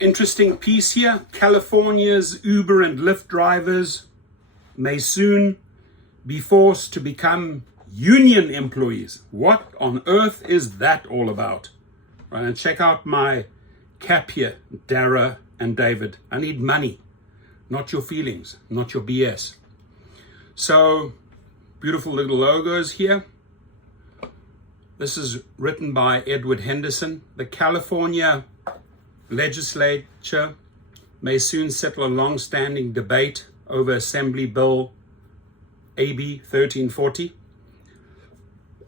Interesting piece here. California's Uber and Lyft drivers may soon be forced to become union employees. What on earth is that all about? Right, and check out my cap here, Dara and David. I need money, not your feelings, not your BS. So, beautiful little logos here. This is written by Edward Henderson. The California legislature may soon settle a long-standing debate over Assembly Bill AB 1340,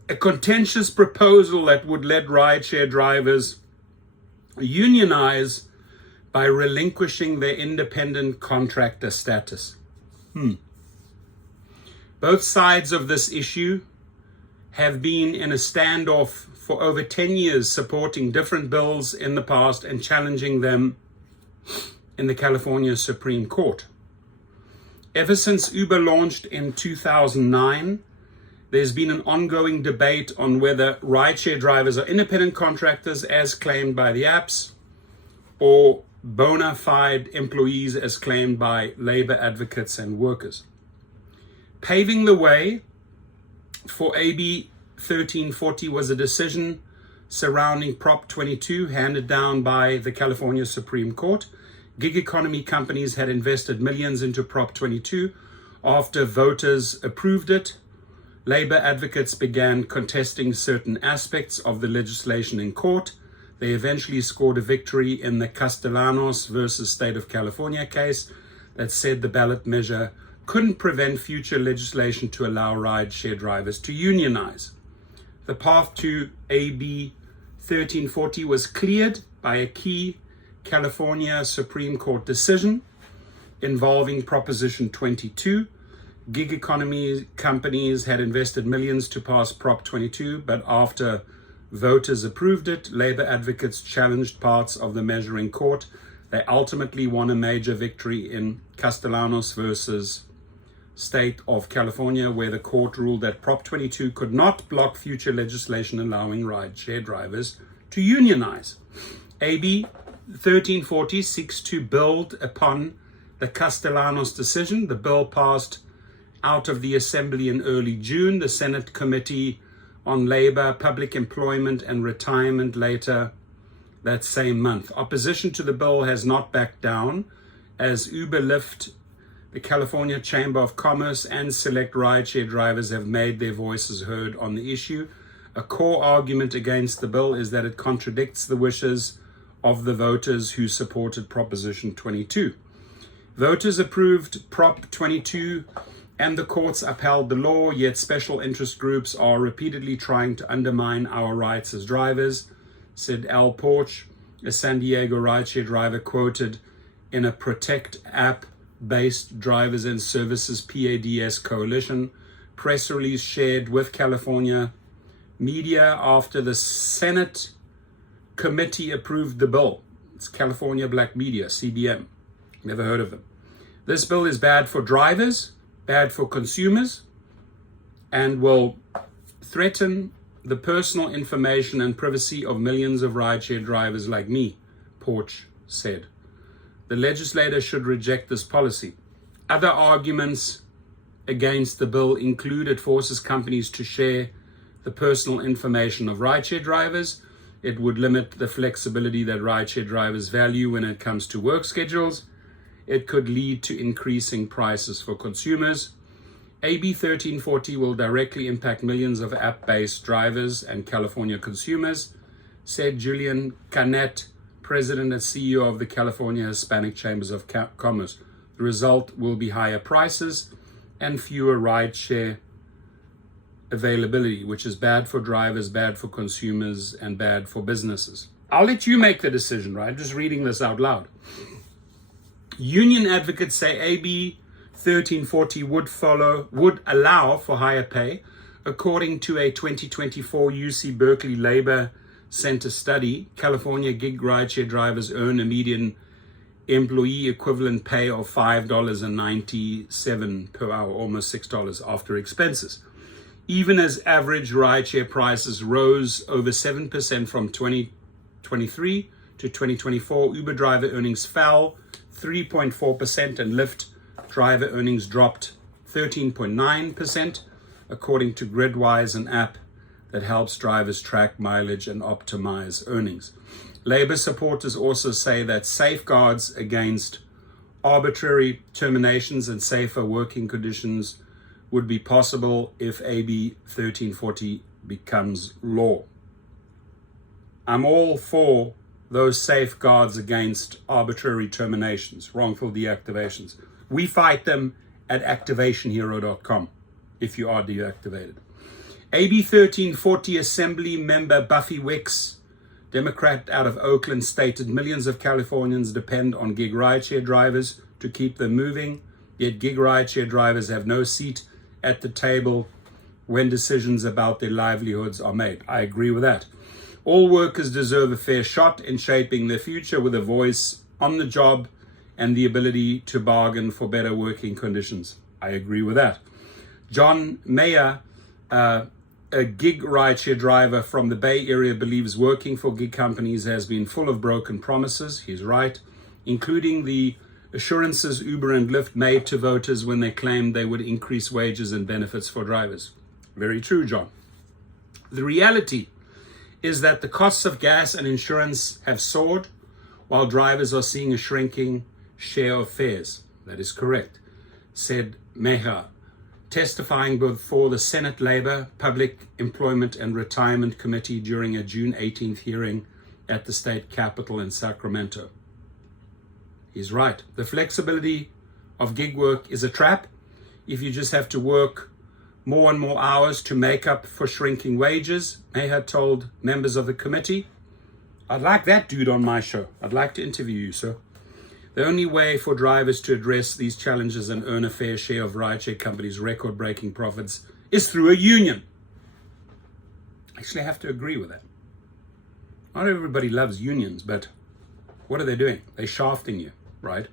a contentious proposal that would let rideshare drivers unionize by relinquishing their independent contractor status. Both sides of this issue have been in a standoff for over 10 years, supporting different bills in the past and challenging them in the California Supreme Court. Ever since Uber launched in 2009, there's been an ongoing debate on whether rideshare drivers are independent contractors as claimed by the apps or bona fide employees as claimed by labor advocates and workers. Paving the way for AB 1340 was a decision surrounding Prop 22 handed down by the California Supreme Court. Gig economy companies had invested millions into Prop 22. After voters approved it, labor advocates began contesting certain aspects of the legislation in court. They eventually scored a victory in the Castellanos versus State of California case that said the ballot measure couldn't prevent future legislation to allow rideshare drivers to unionize. The path to AB 1340 was cleared by a key California Supreme Court decision involving Proposition 22. Gig economy companies had invested millions to pass Prop 22, but after voters approved it, labor advocates challenged parts of the measure in court. They ultimately won a major victory in Castellanos versus State of California, where the court ruled that Prop 22 could not block future legislation allowing rideshare drivers to unionize. AB 1340 seeks to build upon the Castellanos decision. The bill passed out of the Assembly in early June. The Senate Committee on Labor, Public Employment and Retirement later that same month. Opposition to the bill has not backed down as Uber, Lyft, the California Chamber of Commerce and select rideshare drivers have made their voices heard on the issue. A core argument against the bill is that it contradicts the wishes of the voters who supported Proposition 22. Voters approved Prop 22 and the courts upheld the law, yet special interest groups are repeatedly trying to undermine our rights as drivers, said Al Porch, a San Diego rideshare driver quoted in a Protect app-based drivers and services PADS coalition press release shared with California media after the Senate committee approved the bill. It's California Black Media, CBM. Never heard of them. This bill is bad for drivers, bad for consumers, and will threaten the personal information and privacy of millions of rideshare drivers like me, Porch said. The legislator should reject this policy. Other arguments against the bill include it forces companies to share the personal information of rideshare drivers. It would limit the flexibility that rideshare drivers value when it comes to work schedules. It could lead to increasing prices for consumers. AB 1340 will directly impact millions of app-based drivers and California consumers, said Julian Canet, president and CEO of the California Hispanic Chambers of Commerce. The result will be higher prices and fewer rideshare availability, which is bad for drivers, bad for consumers, and bad for businesses. I'll let you make the decision, right? I'm just reading this out loud. Union advocates say AB 1340 would allow for higher pay. According to a 2024 UC Berkeley Labor Center study, California gig rideshare drivers earn a median employee equivalent pay of $5.97 per hour, almost $6 after expenses. Even as average rideshare prices rose over 7% from 2023 to 2024, Uber driver earnings fell 3.4% and Lyft driver earnings dropped 13.9%, according to Gridwise, an app that helps drivers track mileage and optimize earnings. Labor supporters also say that safeguards against arbitrary terminations and safer working conditions would be possible if AB 1340 becomes law. I'm all for those safeguards against arbitrary terminations, wrongful deactivations. We fight them at activationhero.com if you are deactivated. AB 1340 Assembly member Buffy Wicks, Democrat out of Oakland, stated millions of Californians depend on gig rideshare drivers to keep them moving, yet gig rideshare drivers have no seat at the table when decisions about their livelihoods are made. I agree with that. All workers deserve a fair shot in shaping their future with a voice on the job and the ability to bargain for better working conditions. I agree with that. John Mayer, a gig rideshare driver from the Bay Area, believes working for gig companies has been full of broken promises. He's right, including the assurances Uber and Lyft made to voters when they claimed they would increase wages and benefits for drivers. Very true, John. The reality is that the costs of gas and insurance have soared while drivers are seeing a shrinking share of fares. That is correct, said Meha, testifying before the Senate Labor, Public Employment and Retirement Committee during a June 18th hearing at the state capitol in Sacramento. He's right. The flexibility of gig work is a trap. If you just have to work more and more hours to make up for shrinking wages, Meha told members of the committee, I'd like that dude on my show. I'd like to interview you, sir. The only way for drivers to address these challenges and earn a fair share of rideshare companies' record-breaking profits is through a union. Actually, I have to agree with that. Not everybody loves unions, but what are they doing? They're shafting you, right?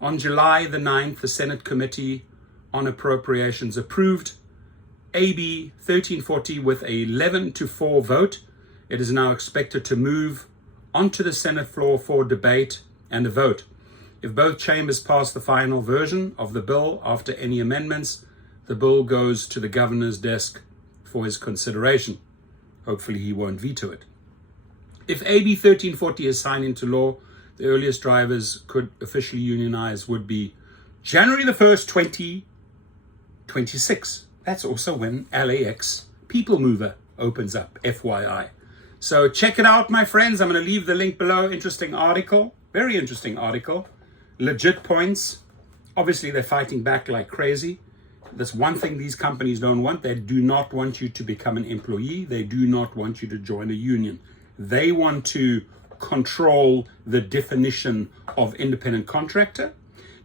On July the 9th, the Senate Committee on Appropriations approved AB 1340 with a 11-4 vote. It is now expected to move onto the Senate floor for debate and a vote. If both chambers pass the final version of the bill after any amendments, the bill goes to the governor's desk for his consideration. Hopefully he won't veto it. If AB 1340 is signed into law, the earliest drivers could officially unionize would be January the 1st, 2026. That's also when LAX People Mover opens up, FYI. So check it out, my friends. I'm going to leave the link below. Interesting article. Very interesting article. Legit points. Obviously, they're fighting back like crazy. That's one thing these companies don't want. They do not want you to become an employee. They do not want you to join a union. They want to control the definition of independent contractor.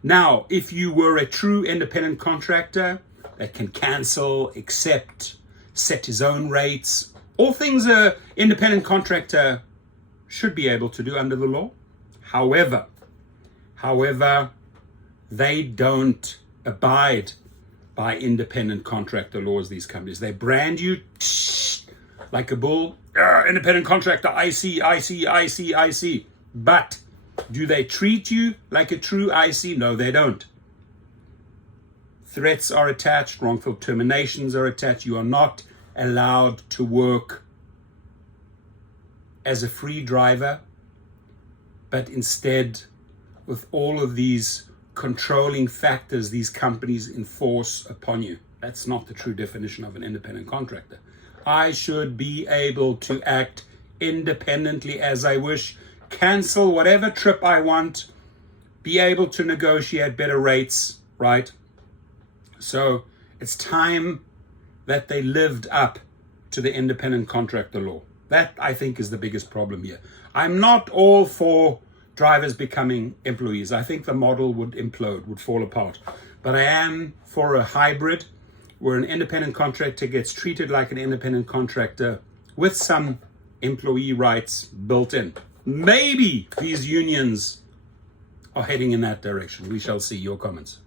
Now, if you were a true independent contractor that can cancel, accept, set his own rates, all things an independent contractor should be able to do under the law. However, they don't abide by independent contractor laws, these companies. They brand you like a bull. Independent contractor, IC. But do they treat you like a true IC? No, they don't. Threats are attached, wrongful terminations are attached. You are not allowed to work as a free driver, but instead with all of these controlling factors these companies enforce upon you. That's not the true definition of an independent contractor. I should be able to act independently as I wish, cancel whatever trip I want, be able to negotiate better rates, right? So it's time that they lived up to the independent contractor law. That, I think, is the biggest problem here. I'm not all for drivers becoming employees. I think the model would implode, would fall apart. But I am for a hybrid where an independent contractor gets treated like an independent contractor with some employee rights built in. Maybe these unions are heading in that direction. We shall see. Your comments.